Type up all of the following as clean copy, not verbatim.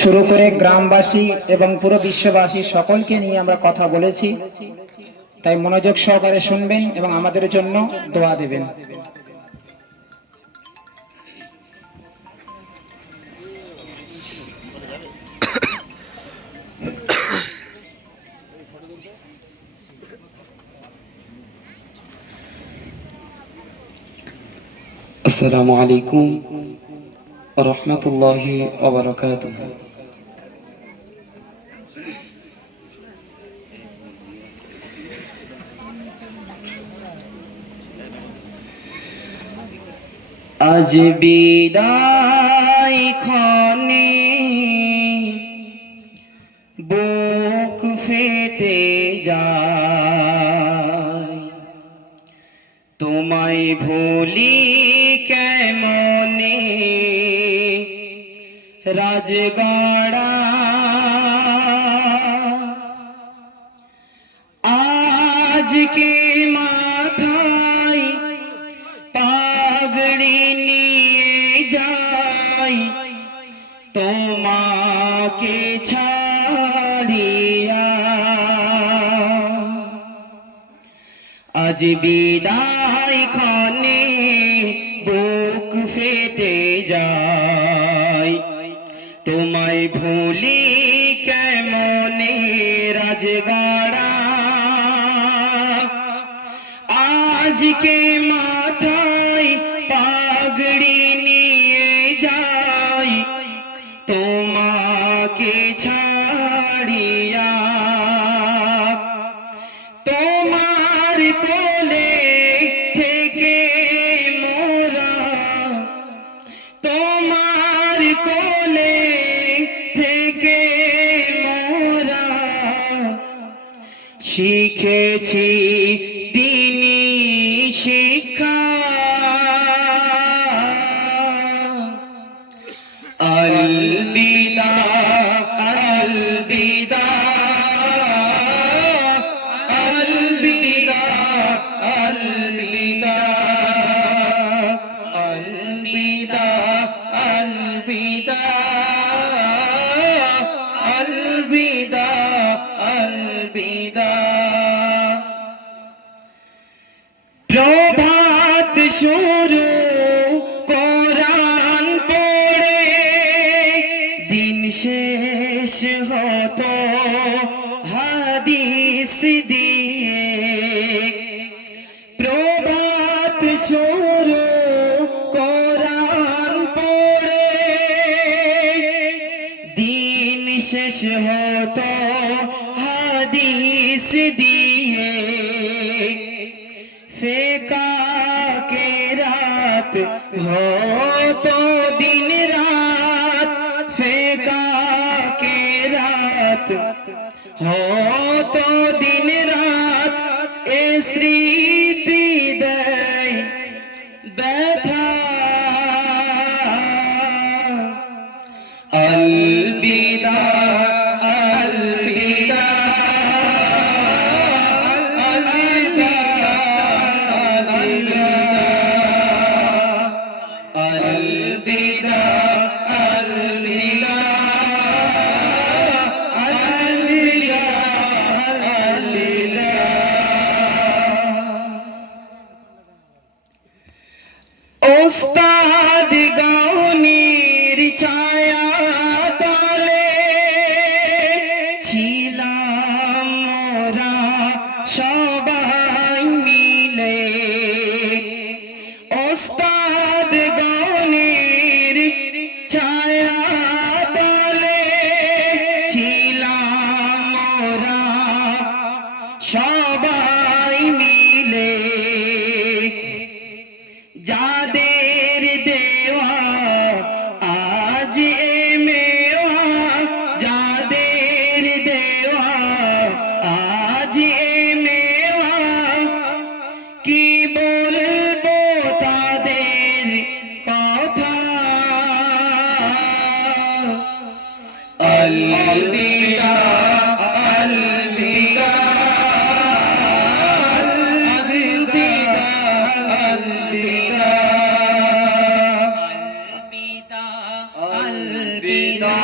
শুরু করে গ্রামবাসী এবং পুরো বিশ্ববাসী সকলকে নিয়ে আমরা কথা বলেছি। তাই মনোযোগ সহকারে শুনবেন এবং আমাদের জন্য দোয়া দেবেন। আসসালামু আলাইকুম ওয়া রাহমাতুল্লাহি ওয়া বারাকাতুহু। আজ বিদায় ক্ষণে বুক ফেটে যায়, তোমায় ভুলি কেমনে রাজগড়া। আজকে মাথায় পাগড়ি নিয়ে যাই তোমাকে ছাড়িয়া। আজ বিদায় ক্ষণে বুক ফেটে যায়, তোমায় ভুলি কেমনে রাজগড়া। আজকে মাথায় পাগড়ি নিয়ে যাই তোমাকে ছাড়িয়া। তোমার কোলে থেকে মোরা, তোমার কোলে থেকে মোরা শিখেছি দিনী শিক্ষা। আলবিদা আলবিদা আলবিদা আলবিদা আলবিদা আলবিদা আলবিদা আলবিদা। প্রভাত শুরু কোরআন পড়ে দিন শেষ হতো হাদিস দিয়ে। প্রভাত শুরু কোরআন পড়ে দিন শেষ হতো হাদিস দিয়ে। ফিকা কেরাত হতো দিন রাত, ফিকা কেরাত হতো দিন রাত। এ স্মৃতি দেয় ব্যথা। আলবিদা আলবিদা আলবিদা আলবিদা আলবিদা আলবিদা। ওস্তাদ গাউনির ছায়া তলে ছিলাম মোরা সবাই মিলে। ওস্তাদ গাউনির ছায়া তলে ছিলাম মোরা সবাই মিলে। যাদের দেওয়া আজ এ মেওয়া, যাদের দেওয়া আজ এ মেওয়া, কি বলবো তাদের কথা। আলবিদা আলবিদা আলবিদা আলবিদা আলবিদা আলবিদা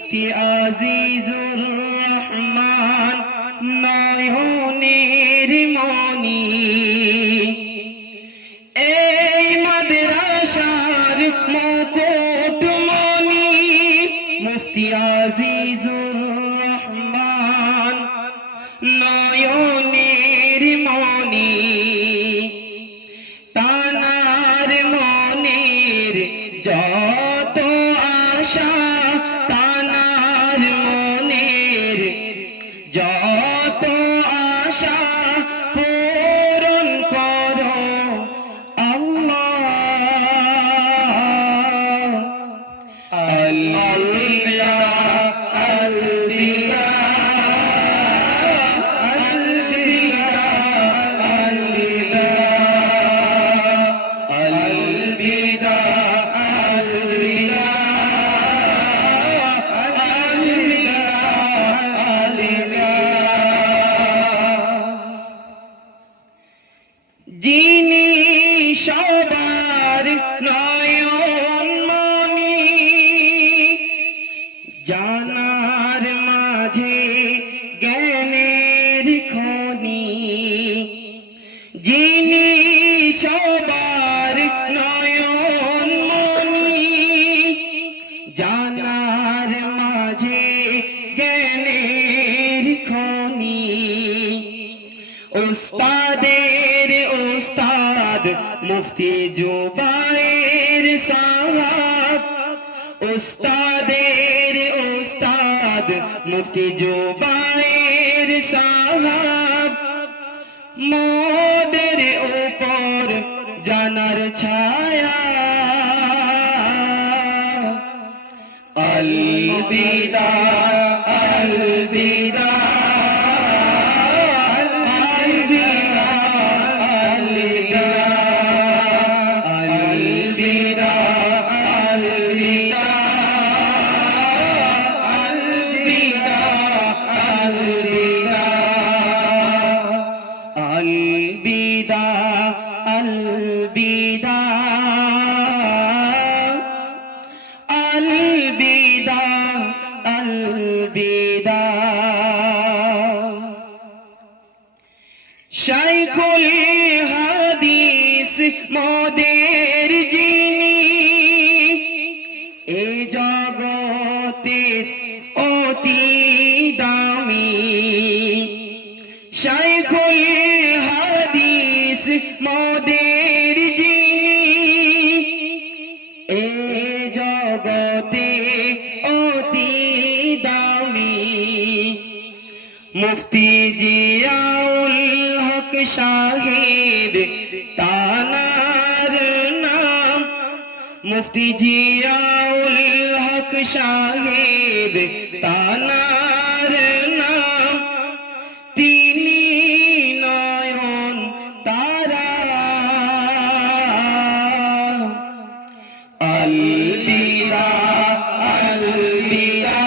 মুফতি আজিজুর রহমান নয়নের মনি এই মাদ্রাসার মুকুটমণি মুফতি আজিজুর রহমান নয়নের মনি তানার মনের যত আশা তানার মনের যত আশা পূরণ করো আল্লাহ আল্লাহ আল্লাহ যিনি সবার নয়ন মনি জানার মাঝে জ্ঞানের খনি যিনি সবার নয়ন মনি জানার মাঝে জ্ঞানের খনি উস্তাদের উস্তাদ মুফতি জুবায়ের সাহাব উস্তাদের উস্তাদ মুফতি জুবায়ের সাহাব মোদের উপর জানার ছায়া আলবিদা আলবিদা শাইখুল হাদিস মোদের যিনি এ জগতে অতি দামি শাইখুল হাদিস মোদের যিনি এ জগতে অতি দামি মুফতি জিয়াউল হক সাহেব তানার নাম মুফতি জিয়াউল হক সাহেব তানার নাম তিনি নয়ন তারা আলবিদা আলবিদা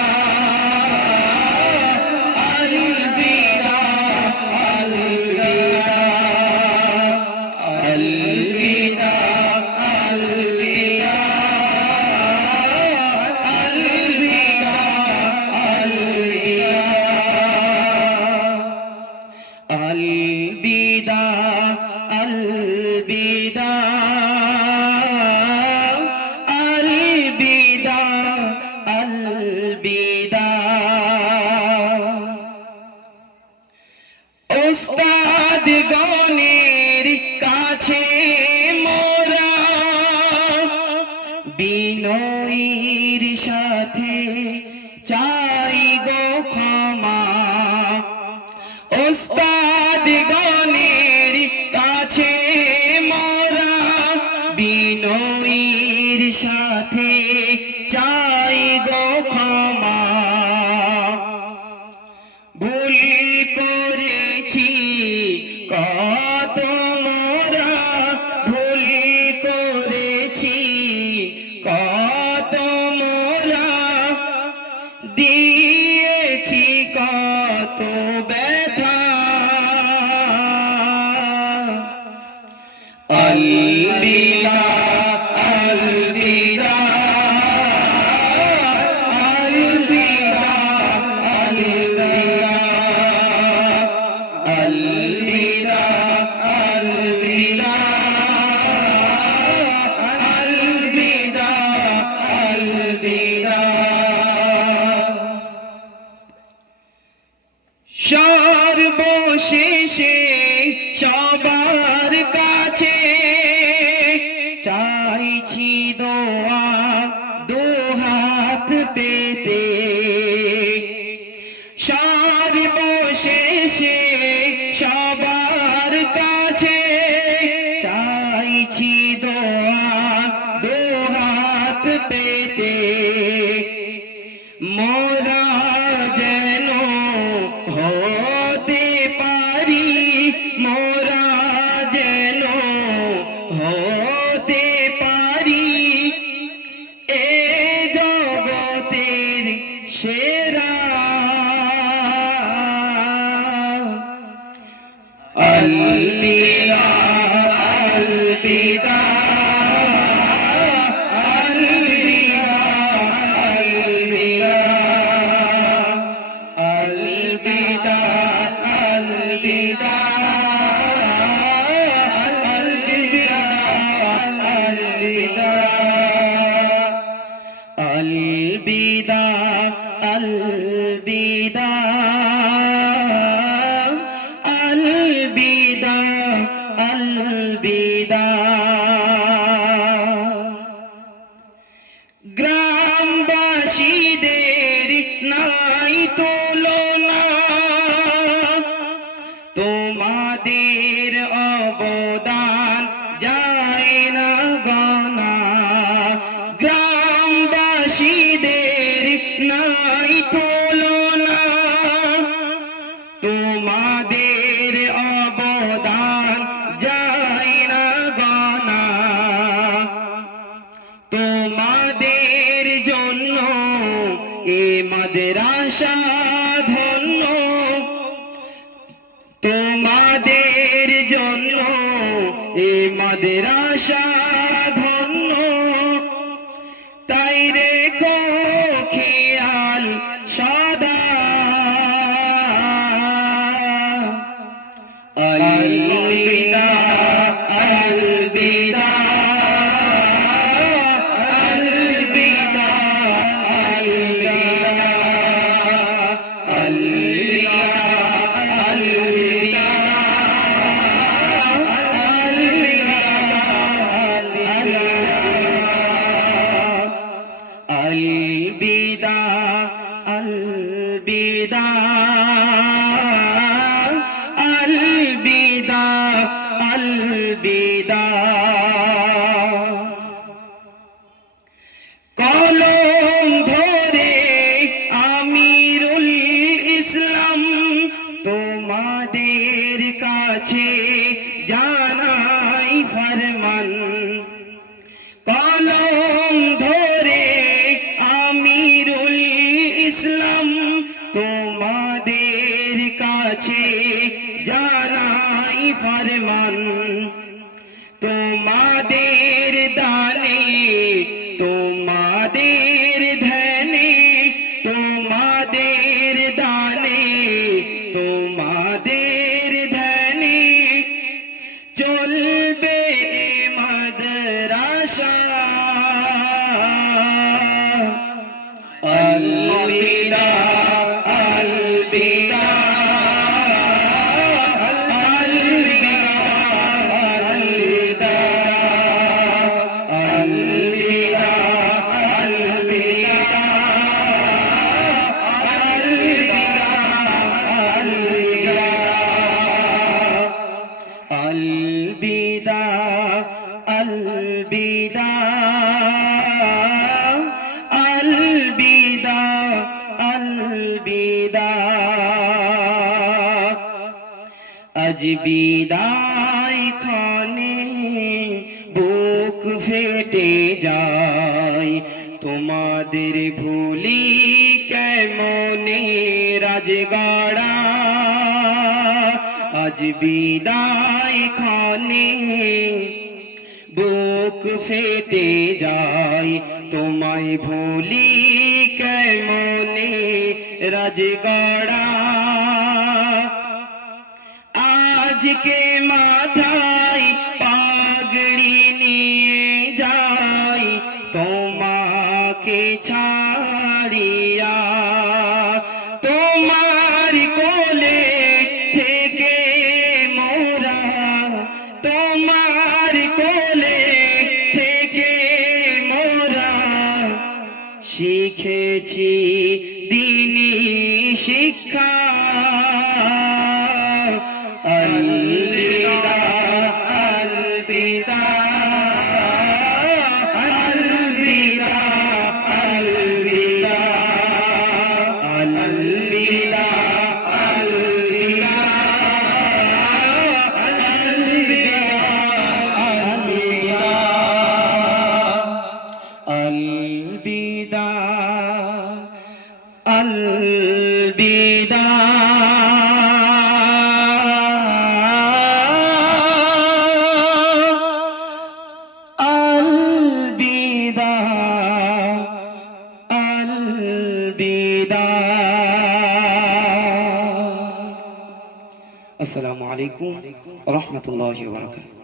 البدا البدا البدا البدا উস্তাদ গণের কাছে মোরা বিনয়ের সাথে চাই গো ক্ষমা উস্তাদ গণের কাছে মোরা বিনয়ের সাথে চাই গো ক্ষমা ভুল করেছি কত মোরা ভুল করেছি কত মোরা দিয়েছি কত ব্যথা আলবিদা আলবিদা আলবিদা বসে সবার কাছে চাইছি দোয়া দুহাত পেতে সর্বশেষে সবার কাছে চাইছি দোয়া দুহাত পেতে মোরা যেন হতে পারি মোরা যেন হতে পারি এ জগতের সেরা আলবিদা আলবিদা আলবিদা আলবিদা আলবিদা আলবিদা আলবিদা আলবিদা গ্রামবাসীদের নাই তুলনা তোমাদের অবদান যায় না গণা গ্রামবাসীদের নাই তুলনা তোমাদের অবদান যায় না গণা তোমাদের জন্য এ মাদ্রাসা ধন্য তোমাদের জন্য এ মাদ্রাসা ধন্য তাই রেখো খেয়াল সদা আলবিদা আলবিদা আলবিদা আলবিদা আলবিদা আলবিদা আলবিদা আলবিদা আলবিদা কলম ধরে আমিরুল ইসলাম তোমাদের কাছে জানাই ফরমান কলম ধরে আমিরুল ইসলাম তোমাদের কাছে জানাই ফরমান তোমাদের দানে তোমাদের ধ্যানে তোমাদের দানে তোমাদের ধ্যানে চলবে এ মাদ্রাসা আলবিদা আলবিদা আলবিদা আলবিদা আলবিদা আলবিদা আলবিদা আলবিদা আলবিদা আজ বিদায় খানে বুক ফেটে যায় তোমাদের ভুলি কেমনে রাজগাড়া আজ বিদায় খানে বুক ফেটে যায় তোমায় ভুলি কেমনে রাজগাড়া আজকে মাথায় পাগড়ি নিয়ে যাই তোমাকে ছাড়িয়া তোমার কোলে থেকে শিক্ষা আলবিদা আলবিদা আলবিদা আলবিদা আলবিদা আলবিদা আলবিদা আলবিদা আলবিদা আলবিদা। আসসালামু আলাইকুম ওয়া রাহমাতুল্লাহি ওয়া বারাকাতুহু।